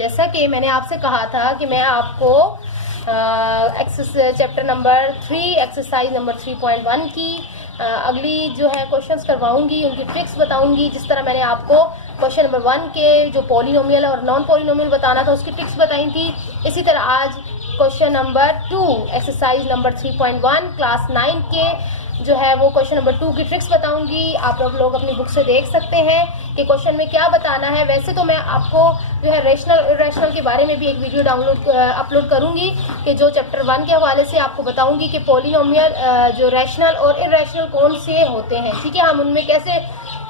जैसा कि मैंने आपसे कहा था कि मैं आपको चैप्टर नंबर 3 एक्सरसाइज नंबर 3.1 की अगली जो है क्वेश्चंस करवाऊंगी, उनकी ट्रिक्स बताऊंगी। जिस तरह मैंने आपको क्वेश्चन नंबर 1 के जो पॉलिनोमियल और नॉन पॉलिनोमियल बताना था उसकी ट्रिक्स बताई थी, इसी तरह आज question number 2 exercise number 3.1 class 9 के जो है वो क्वेश्चन नंबर 2 की ट्रिक्स बताऊंगी। आप लोग अपनी बुक से देख सकते हैं कि क्वेश्चन में क्या बताना है। वैसे तो मैं आपको जो है रेशनल इरेशनल के बारे में भी एक वीडियो अपलोड करूंगी कि जो चैप्टर 1 के हवाले से आपको बताऊंगी कि पॉलिनोमियल जो रैशनल और इरेशनल कौन से होते हैं, ठीक है, हम उनमें कैसे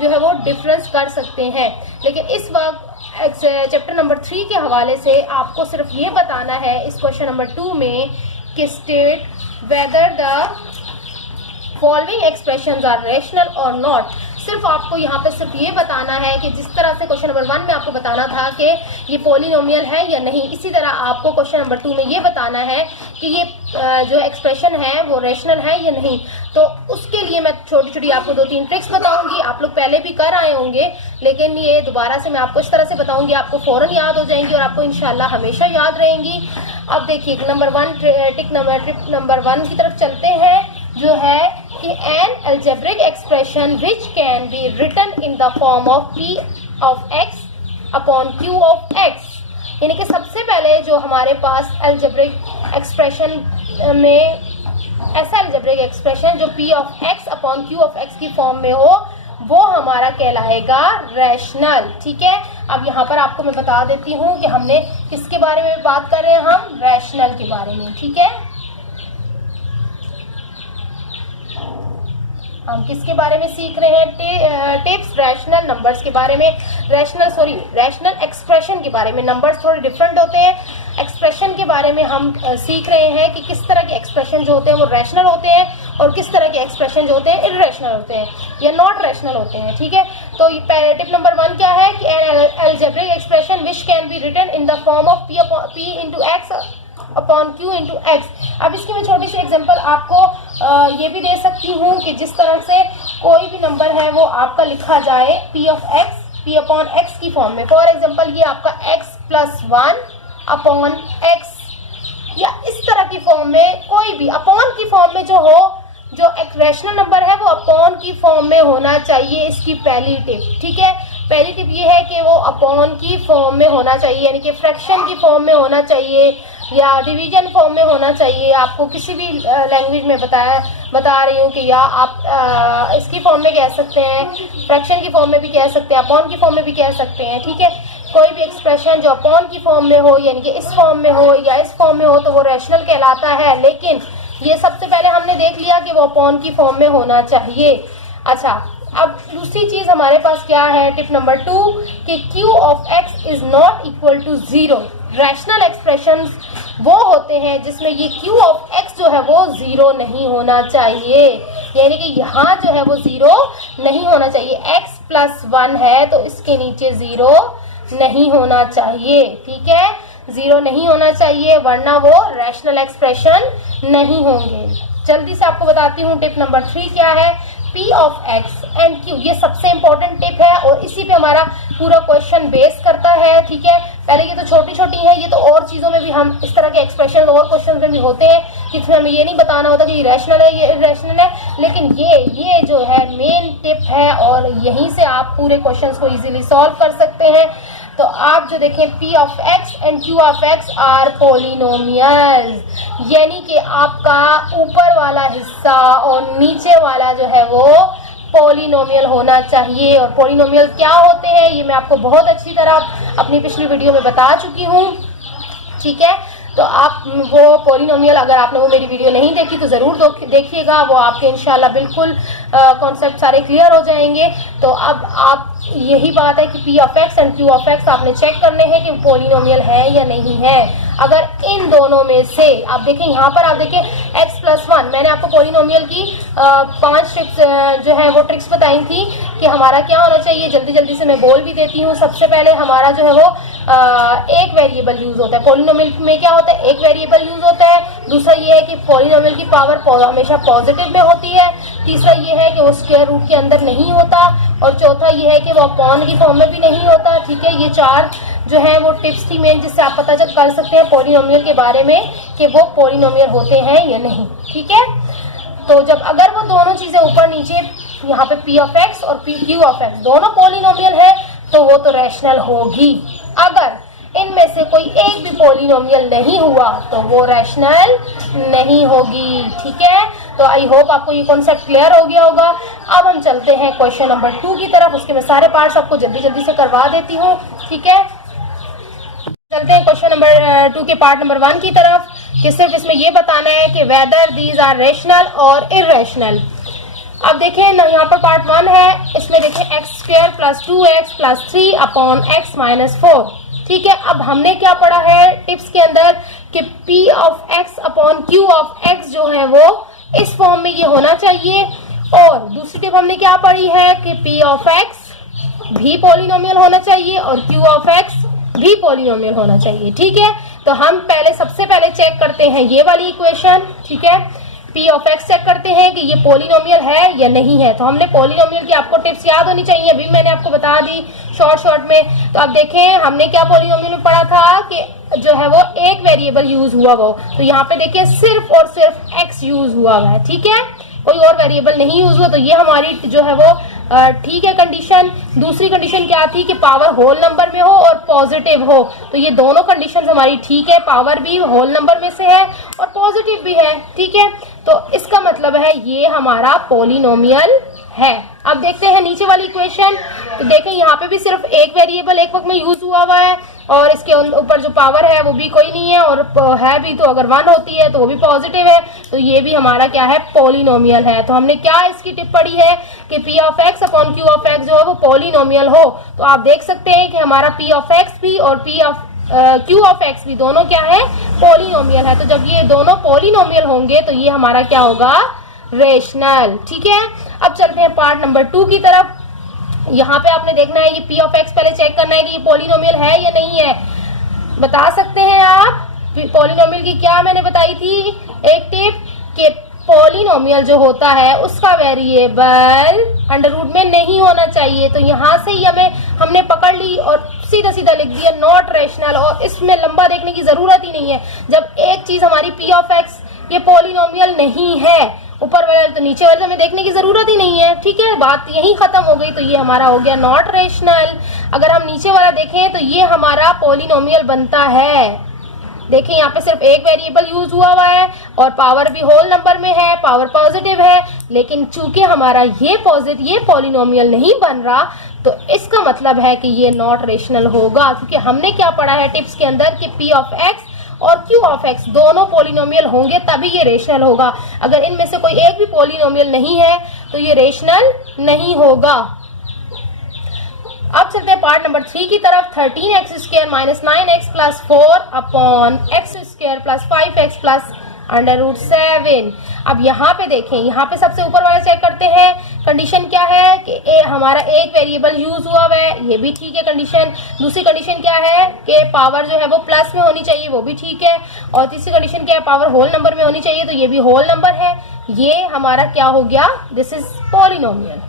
जो है वो डिफरेंस कर सकते हैं। लेकिन इस वक्त चैप्टर नंबर 3 के हवाले से आपको सिर्फ ये बताना है इस क्वेश्चन नंबर 2 में कि state whether the following expressions are rational और नॉट। सिर्फ आपको यहाँ पे सिर्फ ये बताना है कि जिस तरह से क्वेश्चन नंबर 1 में आपको बताना था कि ये पॉलिनोमियल है या नहीं, इसी तरह आपको क्वेश्चन नंबर 2 में ये बताना है कि ये जो एक्सप्रेशन है वो रैशनल है या नहीं। तो उसके लिए मैं छोटी छोटी आपको 2-3 ट्रिक्स बताऊंगी। आप लोग पहले भी कर आए होंगे, लेकिन ये दोबारा से मैं आपको इस तरह से बताऊंगी, आपको फौरन याद हो जाएंगी और आपको इंशाल्लाह हमेशा याद रहेंगी। अब देखिए ट्रिक नंबर 1 की तरफ चलते हैं, जो है कि an algebraic expression which can be written in the form of p of x upon q of x। यानी कि सबसे पहले जो हमारे पास अलजेब्रिक एक्सप्रेशन में ऐसा अलजेब्रिक एक्सप्रेशन जो p of x upon q of x की फॉर्म में हो वो हमारा कहलाएगा रैशनल। ठीक है, अब यहाँ पर आपको मैं बता देती हूँ कि हमने किसके बारे में बात कर रहे हैं, हम रैशनल के बारे में। ठीक है, हम किसके बारे में सीख रहे हैं, टिप्स रैशनल नंबर्स के बारे में, रैशनल एक्सप्रेशन के बारे में। नंबर्स थोड़े डिफरेंट होते हैं, एक्सप्रेशन के बारे में हम सीख रहे हैं कि किस तरह के एक्सप्रेशन जो होते हैं वो रैशनल होते हैं और किस तरह के एक्सप्रेशन जो होते हैं इररेशनल होते हैं या नॉट रैशनल होते हैं। ठीक है, तो टिप नंबर 1 क्या है कि an algebraic expression which can be written in the form of p into x upon q into x. अब इसकी मैं छोटी सी एग्जांपल आपको ये भी दे सकती हूँ कि जिस तरह से कोई भी नंबर है वो आपका लिखा जाए p of x p upon x की फॉर्म में। फॉर एग्जांपल ये आपका x प्लस 1 अपॉन x, या इस तरह की फॉर्म में कोई भी अपॉन की फॉर्म में जो हो, जो एक रैशनल नंबर है वो अपॉन की फॉर्म में होना चाहिए। इसकी पहली टिप, ठीक है, पहली टिप ये है कि वो अपॉन की फॉर्म में होना चाहिए, यानी कि फ्रैक्शन की फॉर्म में होना चाहिए या डिवीजन फॉर्म में होना चाहिए। आपको किसी भी लैंग्वेज में बता रही हूँ कि या आप इसकी फॉर्म में कह सकते हैं, फ्रैक्शन की फॉर्म में भी कह सकते हैं, अपॉन की फॉर्म में भी कह सकते हैं। ठीक है, कोई भी एक्सप्रेशन जो अपॉन की फॉर्म में हो, यानी कि इस फॉर्म में हो या इस फॉर्म में हो, तो वो रैशनल कहलाता है। लेकिन ये सबसे पहले हमने देख लिया कि वो अपॉन की फॉर्म में होना चाहिए। अच्छा, अब दूसरी चीज हमारे पास क्या है, टिप नंबर 2 कि q of x is not equal to 0। Rational expressions वो होते हैं जिसमें ये q ऑफ x जो है वो 0 नहीं होना चाहिए, यानी कि यहाँ जो है वो 0 नहीं होना चाहिए। x प्लस 1 है तो इसके नीचे 0 नहीं होना चाहिए। ठीक है, 0 नहीं होना चाहिए, वरना वो रैशनल एक्सप्रेशन नहीं होंगे। जल्दी से आपको बताती हूँ टिप नंबर 3 क्या है, p of x and q। ये सबसे इंपॉर्टेंट टिप है और इसी पे हमारा पूरा क्वेश्चन बेस करता है। ठीक है, पहले ये तो छोटी छोटी है, ये तो और चीज़ों में भी हम इस तरह के एक्सप्रेशन और क्वेश्चन में भी होते हैं जिसमें हमें ये नहीं बताना होता कि ये रैशनल है ये इररेशनल है, लेकिन ये जो है मेन टिप है और यहीं से आप पूरे क्वेश्चन को इजीली सॉल्व कर सकते हैं। तो आप जो देखें p of x and q of x are polynomials, यानी कि आपका ऊपर वाला हिस्सा और नीचे वाला जो है वो पॉलिनोमियल होना चाहिए। और पॉलिनोमियल क्या होते हैं ये मैं आपको बहुत अच्छी तरह अपनी पिछली वीडियो में बता चुकी हूँ। ठीक है, तो आप वो पॉलिनोमियल, अगर आपने वो मेरी वीडियो नहीं देखी तो ज़रूर देखिएगा, वो आपके इंशाल्लाह बिल्कुल कॉन्सेप्ट सारे क्लियर हो जाएंगे। तो अब आप यही बात है कि p of x and q of x आपने चेक करने हैं कि पॉलिनोमियल है या नहीं है। अगर इन दोनों में से आप देखें, यहाँ पर आप देखें x प्लस 1, मैंने आपको पॉलिनोमियल की 5 ट्रिक्स जो है वो ट्रिक्स बताई थी कि हमारा क्या होना चाहिए। जल्दी जल्दी से मैं बोल भी देती हूँ। सबसे पहले हमारा जो है वो एक वेरिएबल यूज होता है। पॉलिनोमियल में क्या होता है, एक वेरिएबल यूज होता है। दूसरा ये है कि पॉलिनोमियल की पावर हमेशा पॉजिटिव में होती है। तीसरा ये है कि वो स्क्वायर रूट के अंदर नहीं होता, और चौथा ये है कि वो अपॉन की फॉर्म में भी नहीं होता। ठीक है, ये 4 जो है वो टिप्स थी मेन, जिससे आप पता कर सकते हैं पॉलिनोमियल के बारे में कि वो पॉलिनोमियल होते हैं या नहीं। ठीक है, तो जब अगर वो दोनों चीजें ऊपर नीचे यहाँ पे p ऑफ x और q ऑफ x दोनों पॉलिनोमियल है तो वो तो रैशनल होगी। अगर इनमें से कोई एक भी पॉलिनोमियल नहीं हुआ तो वो रैशनल नहीं होगी। ठीक है, तो आई होप आपको ये कॉन्सेप्ट क्लियर हो गया होगा। अब हम चलते हैं क्वेश्चन नंबर 2 की तरफ। उसके मैं सारे पार्ट्स आपको जल्दी जल्दी से करवा देती हूँ। ठीक है, चलते हैं क्वेश्चन नंबर 2 के पार्ट नंबर 1 की तरफ, कि सिर्फ इसमें ये बताना है कि वेदर दीज आर रैशनल और इर्रेशनल। अब देखें ना, यहाँ पर पार्ट 1 है, इसमें देखें x² + 2x + 3 अपॉन x - 4। ठीक है, अब हमने क्या पढ़ा है टिप्स के अंदर कि p of x upon q of x जो है वो इस फॉर्म में ये होना चाहिए। और दूसरी टिप हमने क्या पढ़ी है कि p ऑफ x भी पॉलिनोमियल होना चाहिए और q ऑफ x भी पॉलिनोमियल होना चाहिए। ठीक है, तो हम सबसे पहले चेक करते हैं ये वाली इक्वेशन। ठीक है, p ऑफ x चेक करते हैं कि ये पॉलिनोमियल है या नहीं है। तो हमने पॉलिनोमियल की आपको टिप्स याद होनी चाहिए, अभी मैंने आपको बता दी शॉर्ट में। तो अब देखें हमने क्या पॉलिनोमियल में पढ़ा था कि जो है वो एक वेरिएबल यूज हुआ वो, तो यहाँ पे देखिए सिर्फ और सिर्फ x यूज हुआ है। ठीक है, कोई और वेरिएबल नहीं यूज हुआ, तो ये हमारी जो है वो ठीक है कंडीशन। दूसरी कंडीशन क्या थी कि पावर होल नंबर में हो और पॉजिटिव हो, तो ये दोनों कंडीशन हमारी ठीक है, पावर भी होल नंबर में से है और पॉजिटिव भी है। ठीक है, तो इसका मतलब है ये हमारा पॉलिनोमियल है। अब देखते हैं नीचे वाली इक्वेशन, तो देखें यहाँ पे भी सिर्फ एक वेरिएबल एक वक्त में यूज हुआ है और इसके ऊपर जो पावर है वो भी कोई नहीं है, और है भी तो अगर 1 होती है तो वो भी पॉजिटिव है, तो ये भी हमारा क्या है पॉलिनोमियल है। तो हमने क्या इसकी टिप पढ़ी है कि p of x upon q of x जो है वो पॉलिनोमियल हो। तो आप देख सकते हैं कि हमारा p ऑफ x भी और p of q of x भी दोनों क्या है पॉलिनोमियल है। तो जब ये दोनों पॉलिनोमियल होंगे तो ये हमारा क्या होगा रेशनल। ठीक है, अब चलते हैं पार्ट नंबर 2 की तरफ। यहाँ पे आपने देखना है कि p ऑफ x पहले चेक करना है कि ये पॉलिनोमियल है या नहीं है। बता सकते हैं आप पॉलिनोमियल की क्या मैंने बताई थी एक टिप कि पॉलिनोमियल जो होता है उसका वेरिएबल अंडर रूट में नहीं होना चाहिए। तो यहाँ से ही हमने पकड़ ली और सीधा सीधा लिख दिया नॉट रेशनल, और इसमें लंबा देखने की जरूरत ही नहीं है। जब एक चीज हमारी p ऑफ x ये पॉलिनोमियल नहीं है, ऊपर वाले तो नीचे वाले हमें देखने की जरूरत ही नहीं है। ठीक है, बात यही खत्म हो गई, तो ये हमारा हो गया नॉट रेशनल। अगर हम नीचे वाला देखें तो ये हमारा पॉलिनोमियल बनता है। देखिए यहाँ पे सिर्फ एक वेरिएबल यूज हुआ है और पावर भी होल नंबर में है, पावर पॉजिटिव है, लेकिन चूंकि हमारा ये पॉलिनोमियल नहीं बन रहा तो इसका मतलब है कि ये नॉट रेशनल होगा, क्योंकि हमने क्या पढ़ा है टिप्स के अंदर कि p ऑफ x और q ऑफ x दोनों पॉलिनोमियल होंगे तभी ये रेशनल होगा। अगर इनमें से कोई एक भी पॉलिनोमियल नहीं है तो ये रेशनल नहीं होगा। अब चलते हैं पार्ट नंबर 3 की तरफ। 13x² - 9x + 4 upon x² + 5x + √7। अब यहाँ पे देखें, यहाँ पे सबसे ऊपर वाला चेक करते हैं। कंडीशन क्या है कि हमारा एक वेरिएबल यूज हुआ है, ये भी ठीक है कंडीशन। दूसरी कंडीशन क्या है कि पावर जो है वो प्लस में होनी चाहिए, वो भी ठीक है। और तीसरी कंडीशन क्या है, पावर होल नंबर में होनी चाहिए, तो ये भी होल नंबर है। ये हमारा क्या हो गया, दिस इज पॉलिनोमियल।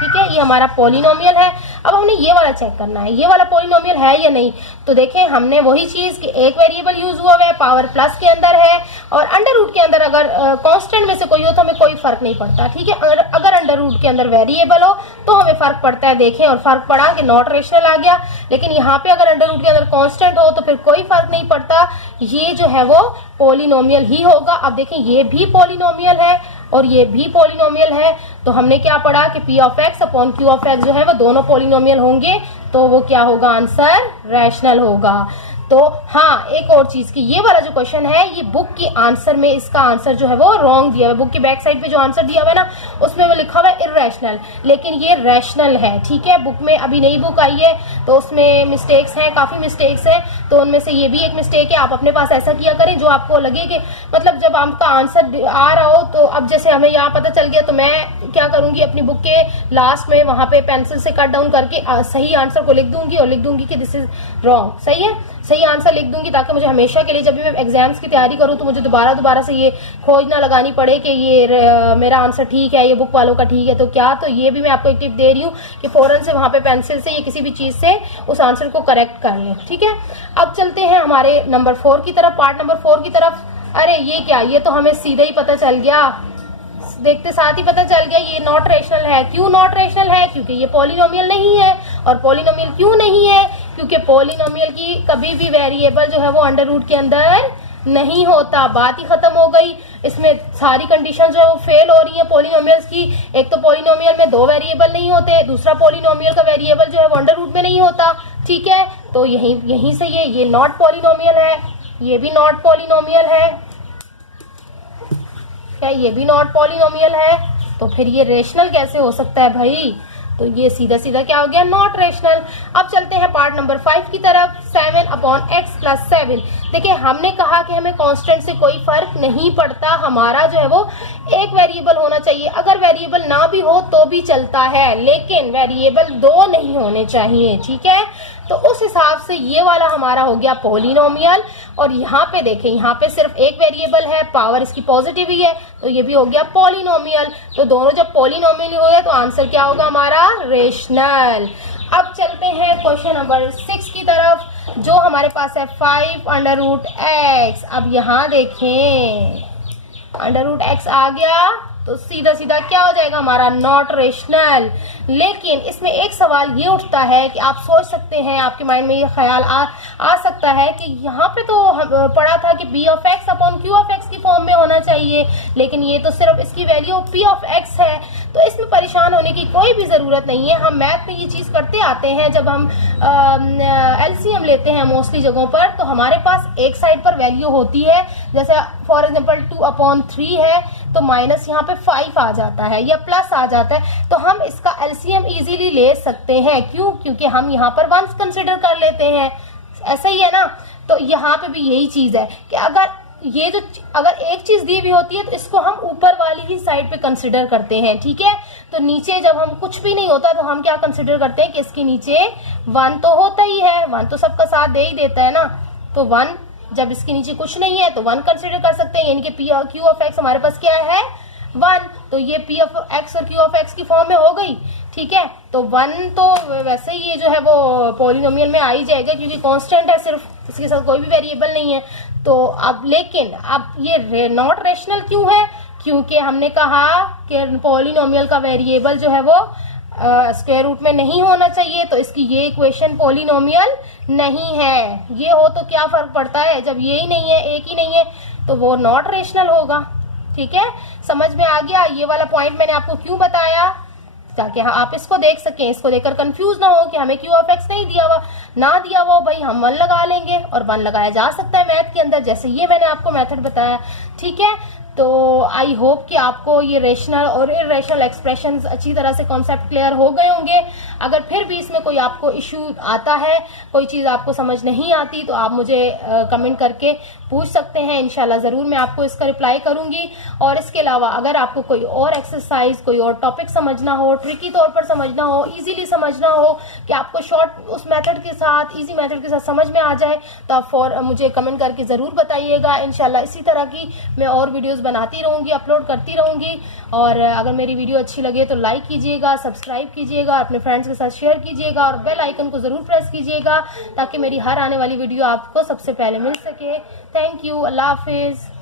ठीक है, ये हमारा पॉलिनोमियल है। अब हमने ये वाला चेक करना है, ये वाला पॉलिनोमियल है या नहीं। तो देखें हमने वही चीज कि एक वेरिएबल यूज हुआ है, पावर प्लस के अंदर है, और अंडर रूट के अंदर अगर कांस्टेंट में से कोई हो तो हमें कोई फर्क नहीं पड़ता। ठीक है, अगर अंडर रूट के अंदर वेरिएबल हो तो हमें फर्क पड़ता है। देखें, और फर्क पड़ा कि नॉट रेशनल आ गया, लेकिन यहाँ पे अगर अंडर रूट के अंदर कांस्टेंट हो तो फिर कोई फर्क नहीं पड़ता, ये जो है वो पॉलिनोमियल ही होगा। अब देखें ये भी पॉलिनोमियल है और ये भी पॉलिनोमियल है, तो हमने क्या पढ़ा कि p of x upon q of x जो है वो दोनों पॉलिनोमियल होंगे, तो वो क्या होगा, आंसर रैशनल होगा। तो हाँ, एक और चीज की ये वाला जो क्वेश्चन है ये बुक के आंसर में इसका आंसर जो है वो रॉन्ग दिया हुआ है। बुक की बैक साइड पे जो आंसर दिया हुआ है ना उसमें वो लिखा हुआ है इर्रेशनल, लेकिन ये रैशनल है। ठीक है, बुक में अभी नई बुक आई है तो उसमें मिस्टेक्स हैं, काफी मिस्टेक्स हैं, तो उनमें से ये भी एक मिस्टेक है। आप अपने पास ऐसा किया करें जो आपको लगे कि मतलब जब आपका आंसर आ रहा हो, तो अब जैसे हमें यहाँ पता चल गया तो मैं क्या करूंगी, अपनी बुक के लास्ट में वहां पे पेंसिल से कट डाउन करके सही आंसर को लिख दूंगी और लिख दूंगी कि दिस इज रॉन्ग। सही है, सही आंसर लिख दूंगी, ताकि मुझे हमेशा के लिए जब भी मैं एग्जाम्स की तैयारी करूँ तो मुझे दोबारा से ये खोज ना लगानी पड़े कि ये मेरा आंसर ठीक है, ये बुक वालों का ठीक है। तो क्या, तो ये भी मैं आपको एक टिप दे रही हूँ कि फौरन से वहाँ पे पेंसिल से या किसी भी चीज़ से उस आंसर को करेक्ट कर लें। ठीक है, अब चलते हैं हमारे नंबर 4 की तरफ, पार्ट नंबर 4 की तरफ। अरे ये क्या, ये तो हमें सीधा ही पता चल गया, देखते साथ ही पता चल गया ये नॉट रेशनल है। क्यों नॉट रेशनल है? क्योंकि ये पॉलिनोमियल नहीं है। और पॉलिनोमियल क्यों नहीं है? क्योंकि पॉलिनोमियल की कभी भी वेरिएबल जो है वो अंडर रूट के अंदर नहीं होता। बात ही खत्म हो गई। इसमें सारी कंडीशन जो फेल हो रही है पॉलिनोमियल्स की, एक तो पॉलिनोमियल में 2 वेरिएबल नहीं होते, दूसरा पॉलिनोमियल का वेरिएबल जो है वो अंडर रूट में नहीं होता। ठीक है, तो यहीं से ये नॉट पॉलिनोमियल है, ये भी नॉट पॉलिनोमियल है, क्या ये भी नॉट पॉलिनोमियल है? तो फिर ये रेशनल कैसे हो सकता है भाई? तो ये सीधा सीधा क्या हो गया, नॉट रेशनल। अब चलते हैं पार्ट नंबर 5 की तरफ, 7/x + 7। देखिए हमने कहा कि हमें कांस्टेंट से कोई फर्क नहीं पड़ता, हमारा जो है वो एक वेरिएबल होना चाहिए। अगर वेरिएबल ना भी हो तो भी चलता है, लेकिन वेरिएबल 2 नहीं होने चाहिए। ठीक है, तो उस हिसाब से ये वाला हमारा हो गया पॉलिनोमियल। और यहाँ पे देखें, यहाँ पे सिर्फ एक वेरिएबल है, पावर इसकी पॉजिटिव ही है, तो ये भी हो गया पॉलिनोमियल। तो दोनों जब पॉलिनोमियल हो गए तो आंसर क्या होगा हमारा, रेशनल। अब चलते हैं क्वेश्चन नंबर 6 की तरफ, जो हमारे पास है 5√x। अब यहाँ देखें √x आ गया, तो सीधा सीधा क्या हो जाएगा हमारा, नॉट रेशनल। लेकिन इसमें एक सवाल ये उठता है कि आप सोच सकते हैं, आपके माइंड में ये ख्याल आ सकता है कि यहाँ पे तो पढ़ा था कि b/x/q की फॉर्म में होना चाहिए, लेकिन ये तो सिर्फ इसकी वैल्यू p(x) है। तो इसमें परेशान होने की कोई भी ज़रूरत नहीं है। हम मैथ में ये चीज़ करते आते हैं, जब हम LCM लेते हैं मोस्टली जगहों पर, तो हमारे पास एक साइड पर वैल्यू होती है, जैसे फॉर एग्जांपल 2/3 है, तो माइनस यहाँ पे 5 आ जाता है या प्लस आ जाता है, तो हम इसका LCM इजीली ले सकते हैं। क्यों? क्योंकि हम यहाँ पर वंस कंसिडर कर लेते हैं, ऐसा ही है ना। तो यहाँ पे भी यही चीज़ है कि अगर एक चीज़ दी हुई होती है तो इसको हम ऊपर वाली ही साइड पे कंसिडर करते हैं। ठीक है, तो नीचे जब हम कुछ भी नहीं होता तो हम क्या कंसिडर करते हैं कि इसके नीचे 1 तो होता ही है, 1 तो सबका साथ दे ही देता है ना। तो 1 जब इसके नीचे कुछ नहीं है तो 1 कंसिडर कर सकते हैं, यानी कि p(q) हमारे पास क्या है, 1। तो ये p(x) और q(x) की फॉर्म में हो गई। ठीक है, तो 1 तो वैसे ही ये जो है वो पॉलिनोमियल में आ ही जाएगा, क्योंकि कांस्टेंट है, सिर्फ इसके साथ कोई भी वेरिएबल नहीं है। तो अब लेकिन अब ये नॉट रेशनल क्यों है? क्योंकि हमने कहा कि पॉलिनोमियल का वेरिएबल जो है वो स्क्वायर रूट में नहीं होना चाहिए, तो इसकी ये इक्वेशन पॉलिनोमियल नहीं है। ये हो तो क्या फर्क पड़ता है, जब ये ही नहीं है, एक ही नहीं है, तो वो नॉट रेशनल होगा। ठीक है, समझ में आ गया? ये वाला पॉइंट मैंने आपको क्यों बताया, ताकि आप इसको देख सकें, इसको देखकर कंफ्यूज ना हो कि हमें q(x) नहीं दिया हुआ, ना दिया हुआ भाई हम 1 लगा लेंगे, और 1 लगाया जा सकता है मैथ के अंदर, जैसे ये मैंने आपको मेथड बताया। ठीक है, तो आई होप कि आपको ये रेशनल और इरेशनल एक्सप्रेशंस अच्छी तरह से कॉन्सेप्ट क्लियर हो गए होंगे। अगर फिर भी इसमें कोई आपको इशू आता है, कोई चीज़ आपको समझ नहीं आती, तो आप मुझे कमेंट करके पूछ सकते हैं, इंशाल्लाह ज़रूर मैं आपको इसका रिप्लाई करूंगी। और इसके अलावा अगर आपको कोई और एक्सरसाइज, कोई और टॉपिक समझना हो, ट्रिकी तौर पर समझना हो, ईजीली समझना हो, कि आपको शॉर्ट उस मेथड के साथ, ईजी मेथड के साथ समझ में आ जाए, तो आप मुझे कमेंट करके ज़रूर बताइएगा। इंशाल्लाह इसी तरह की मैं और वीडियोज़ बनाती रहूँगी, अपलोड करती रहूँगी। और अगर मेरी वीडियो अच्छी लगे तो लाइक कीजिएगा, सब्सक्राइब कीजिएगा, अपने फ्रेंड्स के साथ शेयर कीजिएगा, और बेल आइकन को ज़रूर प्रेस कीजिएगा, ताकि मेरी हर आने वाली वीडियो आपको सबसे पहले मिल सके। थैंक यू, अल्लाह हाफिज़।